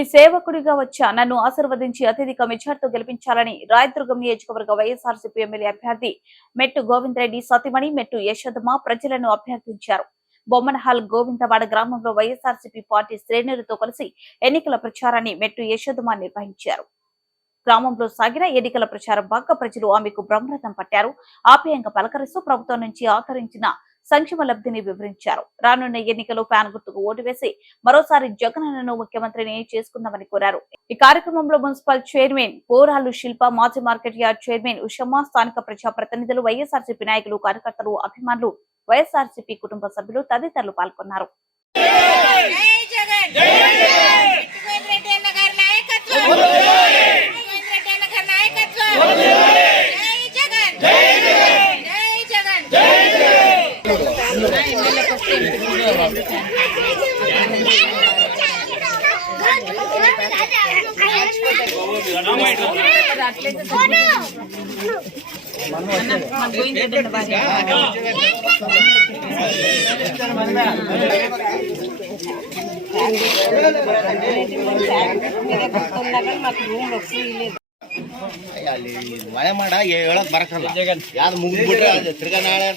మీ సేవకుడిగా వచ్చా నన్ను ఆశీర్వదించి అత్యధిక మెజార్టీతో గెలిపించాలని రాయదుర్గం నియోజకవర్గ వైఎస్ఆర్సీపీ ఎమ్మెల్యే అభ్యర్థి మెట్టు గోవిందరెడ్డి సతీమణి మెట్టు యశోదమ్మ ప్రజలను అభ్యర్థించారు. బొమ్మనహాల్ గోవిందవాడ గ్రామంలో వైఎస్ఆర్సీపీ పార్టీ శ్రేణులతో కలిసి ఎన్నికల ప్రచారాన్ని మెట్టు యశోదమ్మ నిర్వహించారు. గ్రామంలో సాగిన ఎన్నికల ప్రచారం బాగా ప్రజలు ఆమెకు బ్రహ్మరథం పట్టారు. ఆప్యాయంగా పలకరిస్తూ ప్రభుత్వం నుంచి ఆదరించిన సంక్షేమ లబ్ధిని వివరించారు. రానున్న ఎన్నికల్లో ప్యాన్ గుర్తుకు ఓటు వేసి మరోసారి జగనన్నను ముఖ్యమంత్రిని చేసుకుందామని కోరారు. ఈ కార్యక్రమంలో మున్సిపల్ చైర్మన్ పోరాలు శిల్ప, మాజీ మార్కెట్ యార్డ్ చైర్మన్ ఉషమ్మ, స్థానిక ప్రజా ప్రతినిధులు, వైఎస్ఆర్సీపీ నాయకులు, కార్యకర్తలు, అభిమానులు, వైఎస్ఆర్సీపీ కుటుంబ సభ్యులు తదితరులు పాల్గొన్నారు. ಮಳೆ ಮಾಡ ಹೇಳಕ್ ಬರಕಲ್ಲ ಯಾವ್ದು ಮುಗಿದ್ಬಿಟ್ರೆ ತಿರ್ಗಾ ನಾಳೆ